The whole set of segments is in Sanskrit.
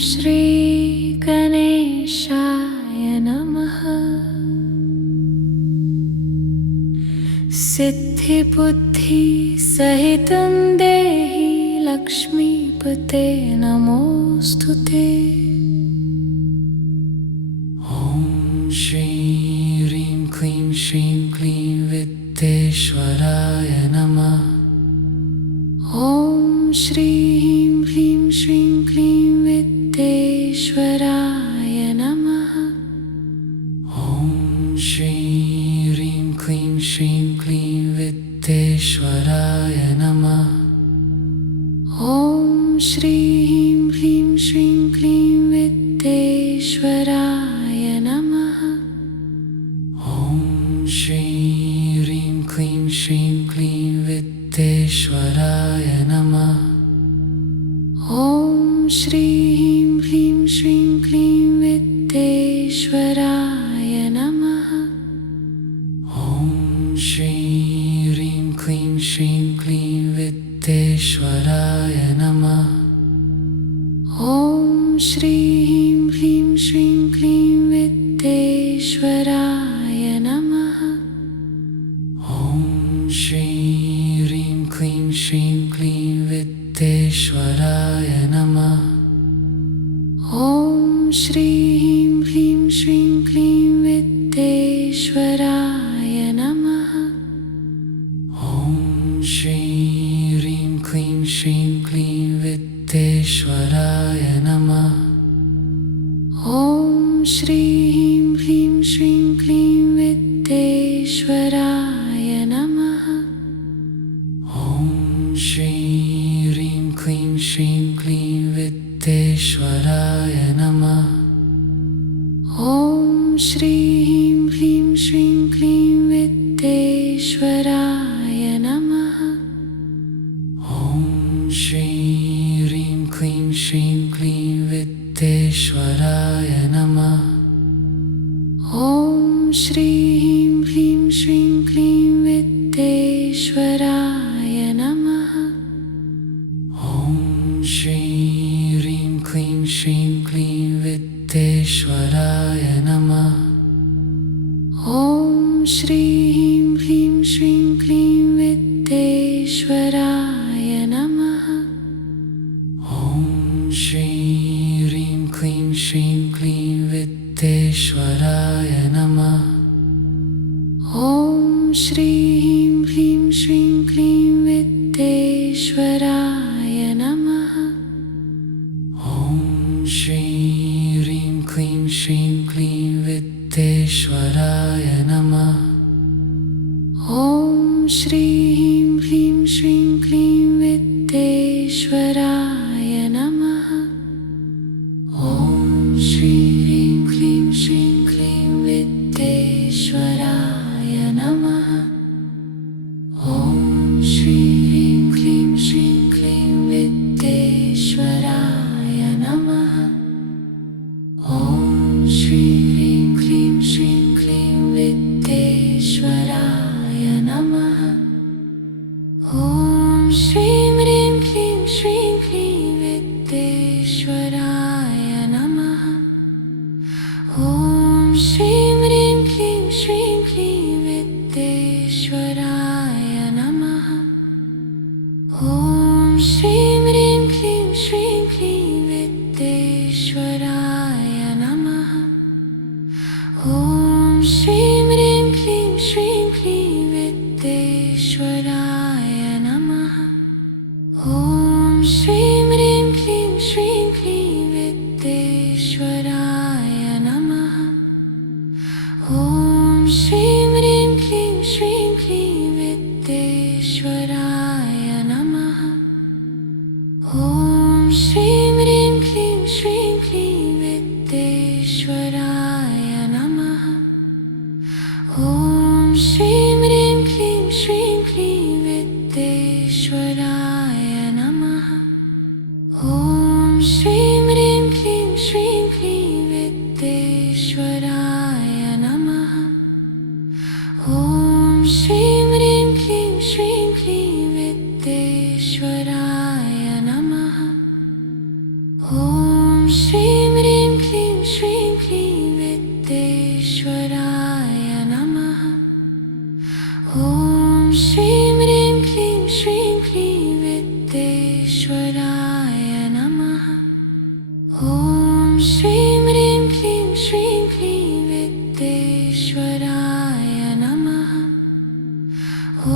श्री गणेशाय नमः। सिद्धिबुद्धि सहितं देहि लक्ष्मीपते नमोऽस्तुते। ॐ श्रीं ह्रीं क्लीं श्रीं क्लीं विद्येश्वराय नमः। ॐ श्रीं ह्रीं श्रीं क्लीं विद्येश्वराय नमः। ॐ श्रीं ह्रीं क्लीं श्रीं क्लीं विद्येश्वराय नमः। ॐ श्रीं ह्रीं श्रीं क्लीं विद्येश्वराय नमः। ॐ श्रीं ह्रीं क्लीं श्रीं क्लीं विद्येश्वराय नमः। ॐ श्रीं ह्रीं श्रीं क्लीं विद्येश्वराय नमः। ॐ श्रीं ह्रीं क्लीं श्रीं क्लीं विद्येश्वराय नमः। ॐ श्रीं ह्रीं श्रीं क्लीं विद्येश्वराय नमः। ॐ श्रीं ह्रीं क्लीं श्रीं क्लीं विद्येश्वराय नमः। ॐ श्रीं ह्रीं श्रीं क्लीं विद्येश्वराय नमः। ॐ श्रीं ह्रीं क्लीं श्रीं क्लीं विद्येश्वराय नमः। ॐ श्रीं ह्रीं श्रीं क्लीं विद्येश्वराय नमः। ॐ श्रीं ह्रीं क्लीं श्रीं क्लीं विद्येश्वराय नमः। ॐ श्रीं ह्रीं श्रीं क्लीं विद्येश्वराय नमः। ॐ श्रीं ह्रीं क्लीं श्रीं क्लीं विद्येश्वराय नमः। ॐ श्रीं ह्रीं श्रीं क्लीं विद्येश्वराय नमः। ॐ श्रीं ह्रीं क्लीं श्रीं क्लीं विद्येश्वराय नमः। ॐ श्रीं ह्रीं श्रीं क्लीं विद्येश्वराय नमः। ॐ श्रीं ह्रीं क्लीं श्रीं क्लीं विद्येश्वराय नमः। ॐ श्रीं ह्रीं श्रीं क्लीं विद्येश्वराय नमः। ॐ श्रीं ह्रीं क्लीं श्रीं क्लीं विद्येश्वराय नमः। ॐ श्रीं ह्रीं श्रीं क्लीं विद्येश्वराय नमः। ॐ श्रीं क्लीं श्रीं क्लीं विद्येश्वराय नमः। ॐ श्रीं क्लीं श्रीं क्लीं विद्येश्वराय नमः। ॐ श्रीं क्लीं श्रीं क्लीं विद्येश्वराय नमः। ॐ श्रीं ह्रीं क्लीं श्रीं क्लीं विद्येश्वराय नमः। ॐ श्रीं ह्रीं क्लीं श्रीं क्लीं विद्येश्वराय नमः। ॐ श्रीं ह्रीं क्लीं श्रीं क्लीं विद्येश्वराय नमः। ॐ श्रीं ह्रीं क्लीं श्रीं क्लीं विद्येश्वराय नमः। ॐ श्रीं ह्रीं क्लीं श्रीं क्लीं विद्येश्वराय नमः। ॐ श्रीं ह्रीं क्लीं श्रीं क्लीं विद्येश्वराय नमः। ॐ श्रीं ह्रीं क्लीं श्रीं क्लीं विद्येश्वराय नमः। ॐ श्रीं ह्रीं क्लीं श्रीं क्लीं विद्येश्वराय नमः। ॐ श्रीं ह्रीं क्लीं श्रीं क्लीं विद्येश्वराय नमः। ॐ श्रीं ह्रीं क्लीं श्रीं क्लीं विद्येश्वराय नमः। ॐ श्रीं ह्रीं क्लीं श्रीं क्लीं विद्येश्वराय नमः। ॐ श्रीं ह्रीं क्लीं श्रीं क्लीं विद्येश्वराय नमः। ॐ श्रीं ह्रीं क्लीं श्रीं क्लीं विद्येश्वराय नमः। ॐ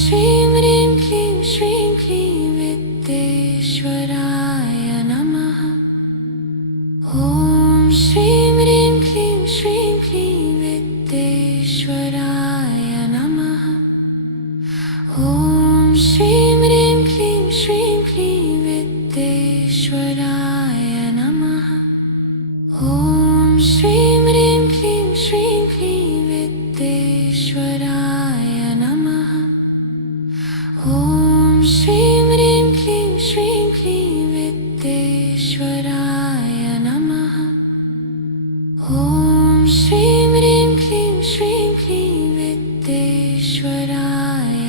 श्रीं ह्रीं क्लीं श्रीं क्लीं विद्येश्वराय नमः। ॐ श्रीं ह्रीं क्लीं श्रीं क्लीं विद्येश्वराय नमः। ॐ श्रीं ह्रीं क्लीं श्रीं क्लीं विद्येश्वराय नमः। ॐ श्रीं ह्रीं क्लीं श्रीं क्लीं विद्येश्वराय नमः। ॐ श्रीं ह्रीं क्लीं श्रीं क्लीं विद्येश्वराय नमः। ॐ श्रीं ह्रीं क्लीं श्रीं क्लीं विद्येश्वराय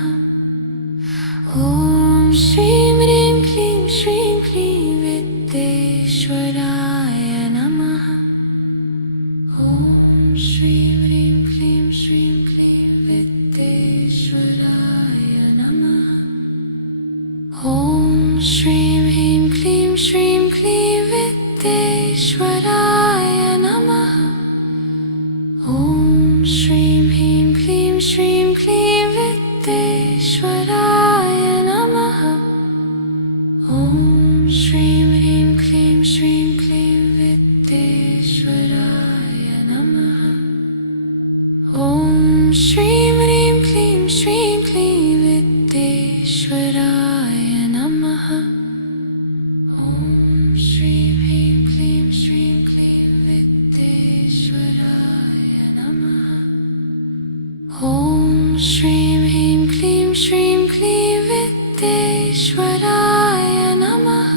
नमः। ॐ श्रीं ह्रीं क्लीं श्रीं क्लीं विद्येश्वराय नमः। ॐ श्रीं ह्रीं क्लीं श्रीं क्लीं विद्येश्वराय नमः। ॐ श्रीं ह्रीं क्लीं श्रीं क्लीं विद्येश्वराय नमः। ॐ श्रीं ह्रीं क्लीं श्रीं क्लीं विद्येश्वराय नमः। ॐ श्रीं ह्रीं क्लीं श्रीं क्लीं विद्येश्वराय नमः। ॐ श्रीं ह्रीं क्लीं श्रीं क्लीं विद्येश्वराय नमः। ॐ श्रीं ह्रीं क्लीं श्रीं क्लीं विद्येश्वराय नमः।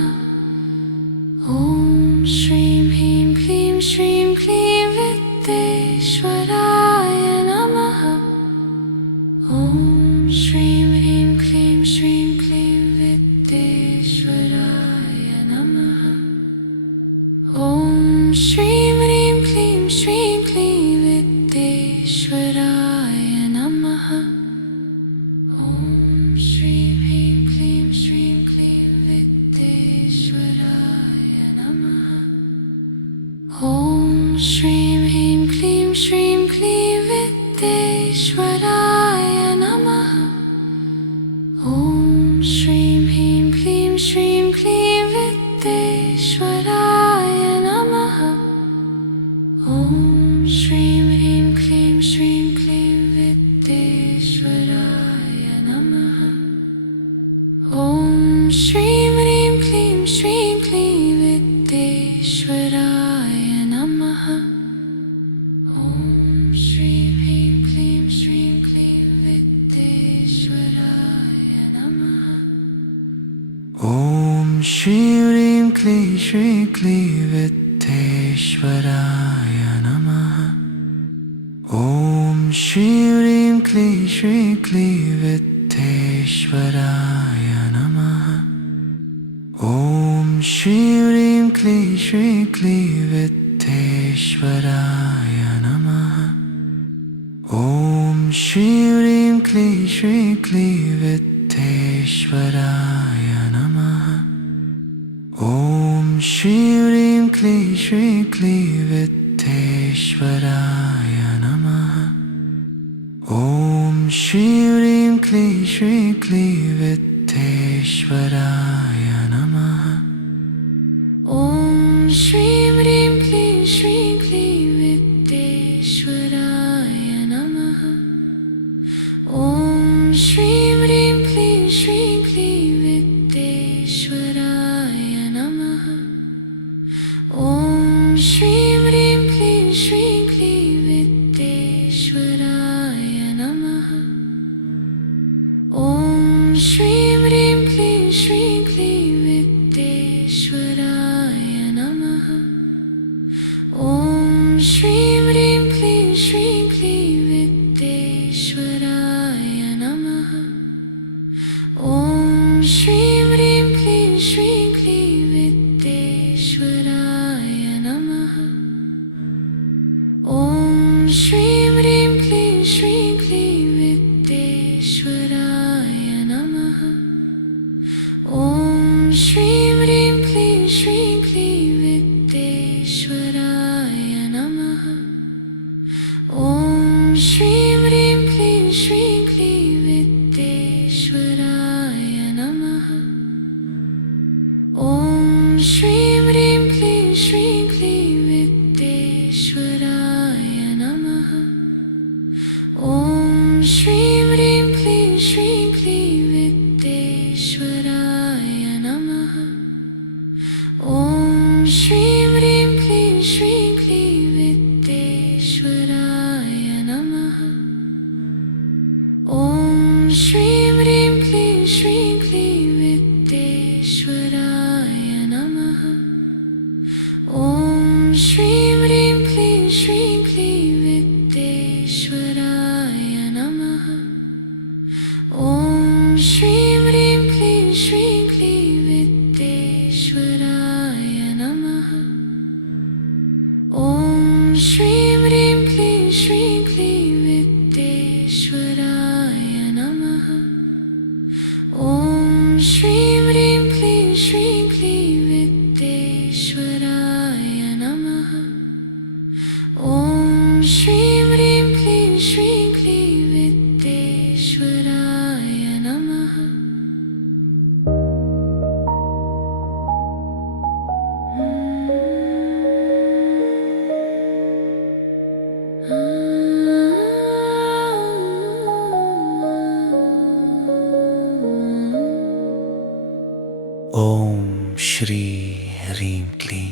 ॐ श्रीं ह्रीं क्लीं श्रीं क्लीं विद्येश्वराय नमः। ॐ श्रीं ह्रीं क्लीं श्रीं क्लीं विद्येश्वराय नमः। ॐ श्रीं ह्रीं क्लीं श्रीं क्लीं विद्येश्वराय नमः। ॐ श्रीं ह्रीं क्लीं श्रीं क्लीं विद्येश्वराय नमः। ॐ श्रीं ह्रीं क्लीं श्रीं क्लीं विद्येश्वराय नमः। ॐ श्रीं ह्रीं क्लीं श्रीं क्लीं विद्येश्वराय नमः। ॐ श्रीं ह्रीं क्लीं श्रीं क्लीं विद्येश्वराय नमः। ॐ श्रीं ह्रीं क्लीं श्रीं क्लीं विद्येश्वराय नमः। ॐ श्रीं ह्रीं क्लीं श्रीं क्लीं विद्येश्वराय नमः। ॐ श्रीं ह्रीं क्लीं श्रीं क्लीं विद्येश्वराय नमः। ॐ श्रीं ह्रीं क्लीं श्रीं क्लीं विद्येश्वराय नमः। ॐ श्रीं ह्रीं क्लीं श्रीं क्लीं विद्येश्वराय नमः। ॐ श्रीं ह्रीं क्लीं श्रीं क्लीं विद्येश्वराय नमः। ॐ श्रीं ह्रीं क्लीं श्रीं क्लीं विद्येश्वराय नमः। ॐ श्रीं ह्रीं क्लीं श्रीं क्लीं विद्येश्वराय नमः। ॐ श्रीं ह्रीं क्लीं श्रीं क्लीं विद्येश्वराय नमः। ॐ श्रीं ह्रीं क्लीं श्रीं क्लीं विद्येश्वराय नमः। ॐ श्रीं ह्रीं क्लीं श्रीं क्लीं विद्येश्वराय नमः। ॐ श्रीं ह्रीं क्लीं श्रीं क्लीं विद्येश्वराय नमः। ॐ श्रीं ह्रीं क्लीं श्रीं Shri Rim Kli Shri Kli Vitteshwaraya Namaha. Om Shri Rim Kli Shri Kli Vitteshwaraya Namaha. Om Shri Rim Kli Shri Kli Vitteshwaraya Namaha. Om Shri Rim Kli Shri Kli Vitteshwaraya Namaha. Om Shri Rim Kli Shri Kli Vitteshwaraya Namaha. Om Shri Rim Kli Shri Kli Vitteshwaraya Namaha. Om Shri Rim Kli Shri Kli Vitteshwaraya Namaha. Om Shri Rim Kli Shri Kli Vitteshwaraya Namaha. Om Shri Rim Kli Shri Kli Vitteshwaraya Namaha. Om Shri Rim Kli Shri Kli Vitteshwaraya Namaha. Om Shri Rim Kli Shri Kli Vitteshwaraya Namaha. Om Shri Rim Kli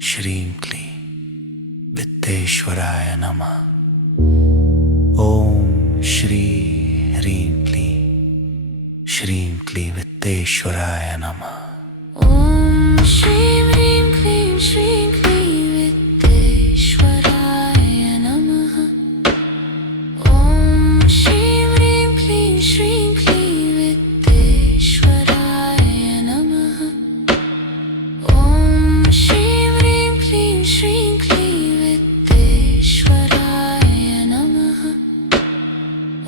Shrim Kli Vitteshwaraya Namaha. Om Shri Rim Kli Shrim Kli Vitteshwaraya Namaha. Om Shri Rim Kli Shri Kli Vitteshwaraya Namaha. Om Shri Rim Kli Shri Kli Vitteshwaraya Namaha. Om Shri Rim Kli Shri Kli Vitteshwaraya Namaha.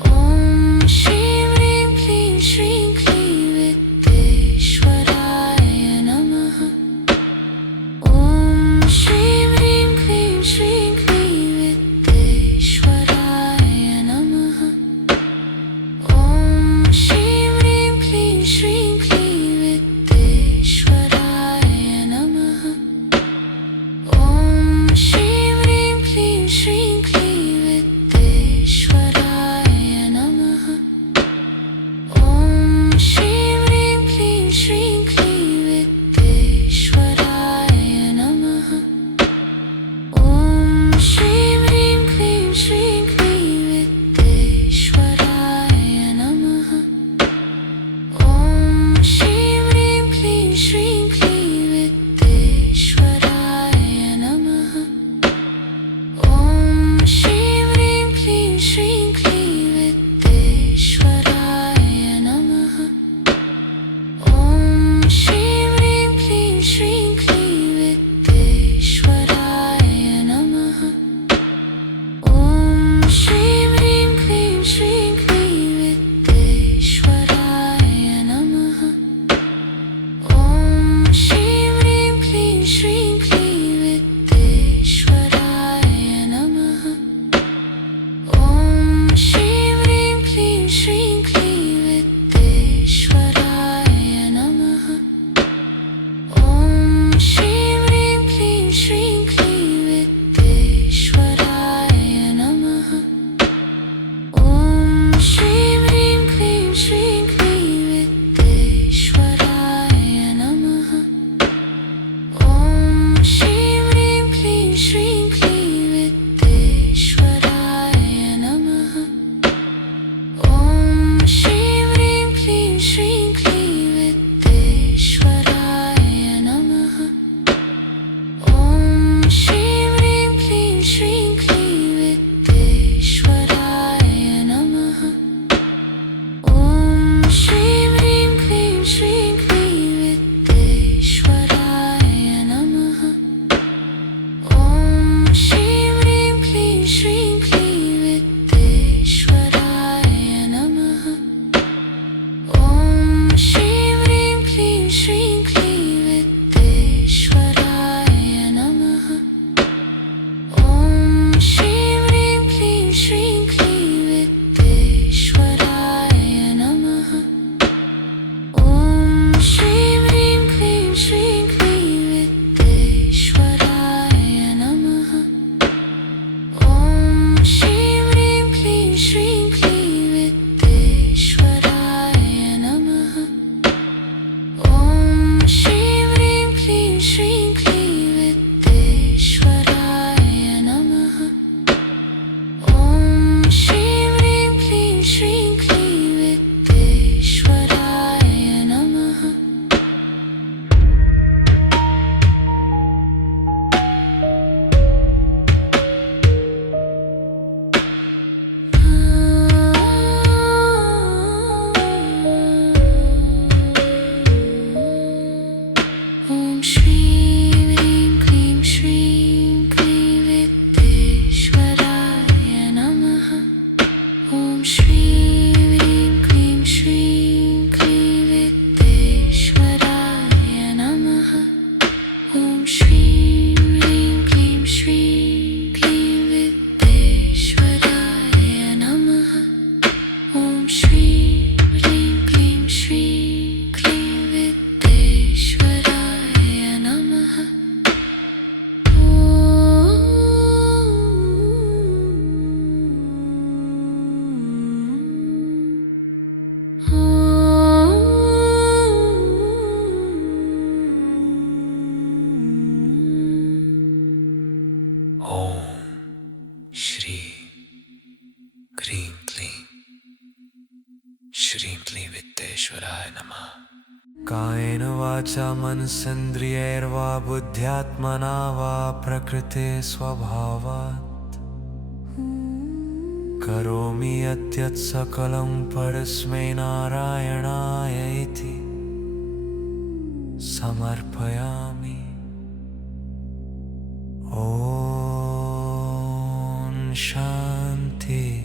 Om Shri Rim Kli Shri Kli Vitteshwaraya Namaha. Om श्रीं क्लीं वित्तेश्वराय नमः। कायेन वाचा मनसेन्द्रियैर्वा बुद्ध्यात्मना वा प्रकृते स्वभावात् करोमि यद्यत् सकलं परस्मै नारायणाय इति समर्पयामि। ॐ शान्ति